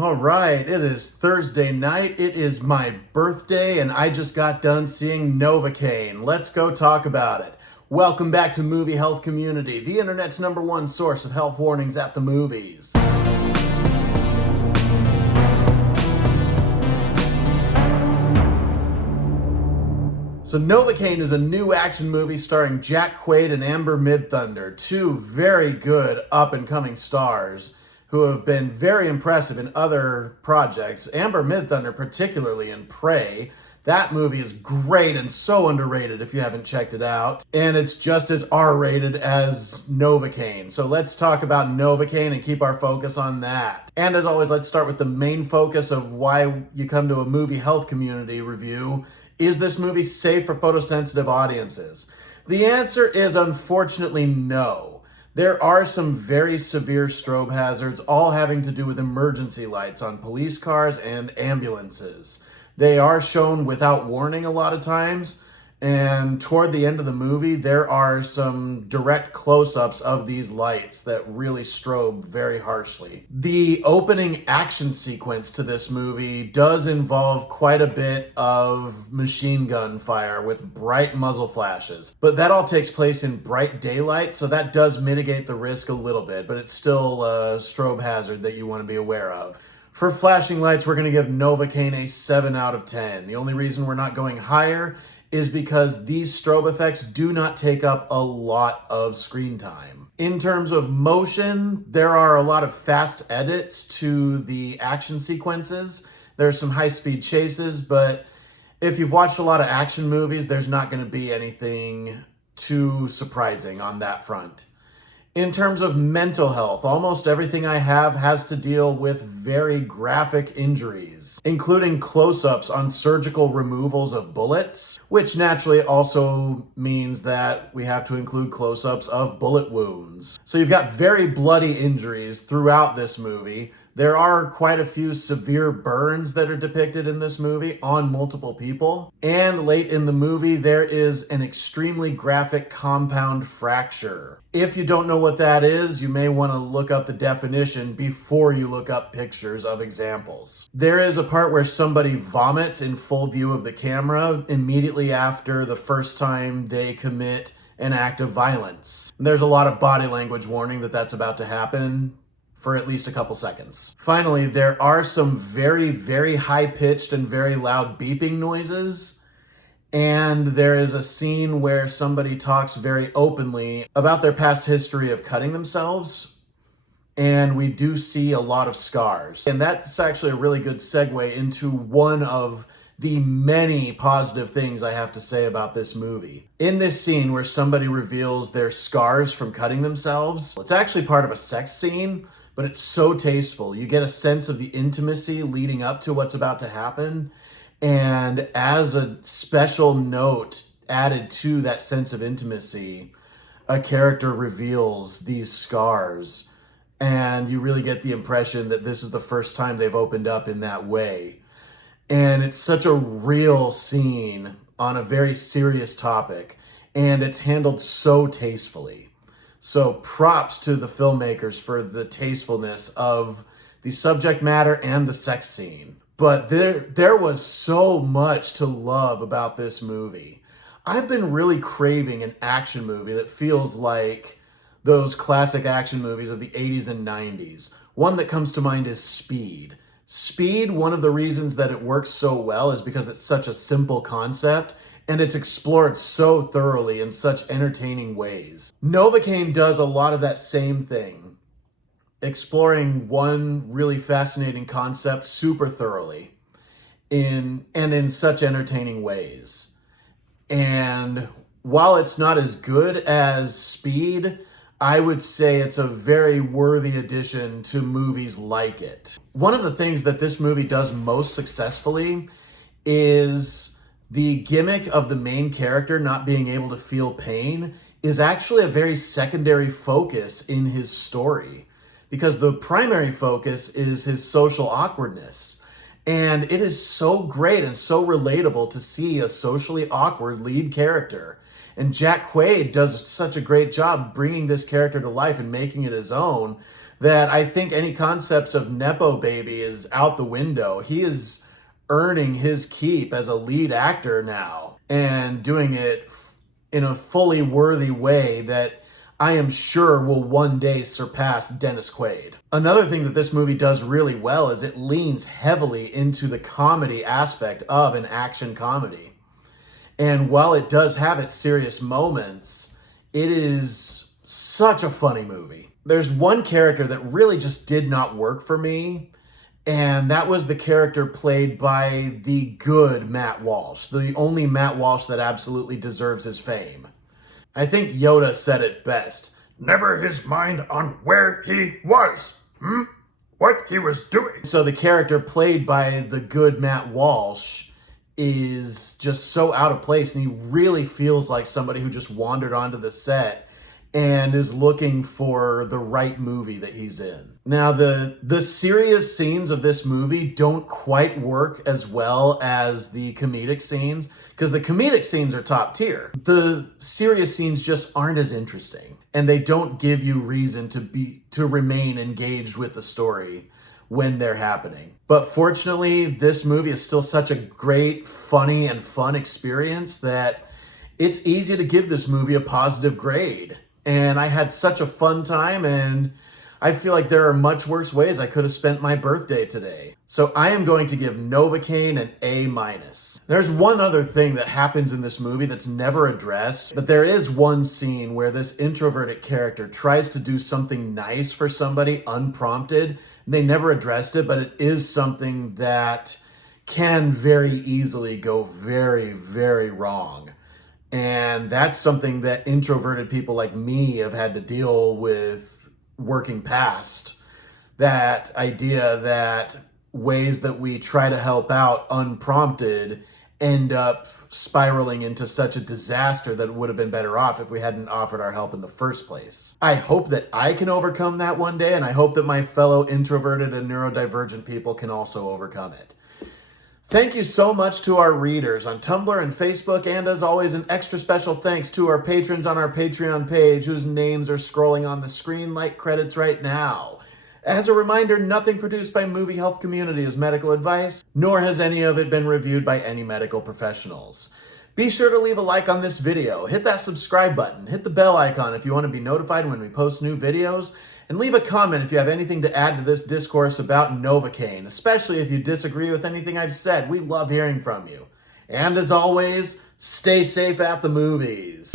All right, it is Thursday night. It is my birthday, and I just got done seeing Novocaine. Let's go talk about it. Welcome back to Movie Health Community, the internet's #1 source of health warnings at the movies. So Novocaine is a new action movie starring Jack Quaid and Amber Midthunder, two very good up-and-coming stars who have been very impressive in other projects. Amber Midthunder, particularly in Prey. That movie is great and so underrated if you haven't checked it out. And it's just as R-rated as Novocaine. So let's talk about Novocaine and keep our focus on that. And as always, let's start with the main focus of why you come to a movie health community review. Is this movie safe for photosensitive audiences? The answer is unfortunately no. There are some very severe strobe hazards, all having to do with emergency lights on police cars and ambulances. They are shown without warning a lot of times, and toward the end of the movie, there are some direct close-ups of these lights that really strobe very harshly. The opening action sequence to this movie does involve quite a bit of machine gun fire with bright muzzle flashes, but that all takes place in bright daylight, so that does mitigate the risk a little bit, but it's still a strobe hazard that you want to be aware of. For flashing lights, we're going to give Novocaine a 7 out of 10. The only reason we're not going higher is because these strobe effects do not take up a lot of screen time. In terms of motion, there are a lot of fast edits to the action sequences. There's some high-speed chases, but if you've watched a lot of action movies, there's not going to be anything too surprising on that front. In terms of mental health, almost everything I have has to deal with very graphic injuries, including close-ups on surgical removals of bullets, which naturally also means that we have to include close-ups of bullet wounds. So you've got very bloody injuries throughout this movie. There are quite a few severe burns that are depicted in this movie on multiple people. And late in the movie, there is an extremely graphic compound fracture. If you don't know what that is, you may want to look up the definition before you look up pictures of examples. There is a part where somebody vomits in full view of the camera immediately after the first time they commit an act of violence. And there's a lot of body language warning that that's about to happen for at least a couple seconds. Finally, there are some very, very high-pitched and very loud beeping noises. And there is a scene where somebody talks very openly about their past history of cutting themselves. And we do see a lot of scars. And that's actually a really good segue into one of the many positive things I have to say about this movie. In this scene where somebody reveals their scars from cutting themselves, it's actually part of a sex scene, but it's so tasteful. You get a sense of the intimacy leading up to what's about to happen. And as a special note added to that sense of intimacy, a character reveals these scars. And you really get the impression that this is the first time they've opened up in that way. And it's such a real scene on a very serious topic. And it's handled so tastefully. So props to the filmmakers for the tastefulness of the subject matter and the sex scene. But there was so much to love about this movie. I've been really craving an action movie that feels like those classic action movies of the 80s and 90s. One that comes to mind is Speed. Speed, one of the reasons that it works so well is because it's such a simple concept and it's explored so thoroughly in such entertaining ways. Novocaine does a lot of that same thing, exploring one really fascinating concept super thoroughly in such entertaining ways. And while it's not as good as Speed, I would say it's a very worthy addition to movies like it. One of the things that this movie does most successfully is the gimmick of the main character not being able to feel pain is actually a very secondary focus in his story, because the primary focus is his social awkwardness. And it is so great and so relatable to see a socially awkward lead character. And Jack Quaid does such a great job bringing this character to life and making it his own that I think any concepts of Nepo baby is out the window. He is earning his keep as a lead actor now and doing it in a fully worthy way that I am sure will one day surpass Dennis Quaid. Another thing that this movie does really well is it leans heavily into the comedy aspect of an action comedy. And while it does have its serious moments, it is such a funny movie. There's one character that really just did not work for me, and that was the character played by the good Matt Walsh, the only Matt Walsh that absolutely deserves his fame. I think Yoda said it best. Never his mind on where he was. What he was doing. So the character played by the good Matt Walsh is just so out of place, and he really feels like somebody who just wandered onto the set and is looking for the right movie that he's in. Now, the serious scenes of this movie don't quite work as well as the comedic scenes, because the comedic scenes are top tier. The serious scenes just aren't as interesting, and they don't give you reason to remain engaged with the story when they're happening. But fortunately, this movie is still such a great, funny, and fun experience that it's easy to give this movie a positive grade. And I had such a fun time, and I feel like there are much worse ways I could have spent my birthday today. So I am going to give Novocaine an A-. There's one other thing that happens in this movie that's never addressed, but there is one scene where this introverted character tries to do something nice for somebody unprompted. They never addressed it, but it is something that can very easily go very, very wrong. And that's something that introverted people like me have had to deal with working past. That idea that ways that we try to help out unprompted end up spiraling into such a disaster that it would have been better off if we hadn't offered our help in the first place. I hope that I can overcome that one day, and I hope that my fellow introverted and neurodivergent people can also overcome it. Thank you so much to our readers on Tumblr and Facebook, and as always, an extra special thanks to our patrons on our Patreon page, whose names are scrolling on the screen like credits right now. As a reminder, nothing produced by Movie Health Community is medical advice, nor has any of it been reviewed by any medical professionals. Be sure to leave a like on this video, hit that subscribe button, hit the bell icon if you want to be notified when we post new videos, and leave a comment if you have anything to add to this discourse about Novocaine, especially if you disagree with anything I've said. We love hearing from you. And as always, stay safe at the movies.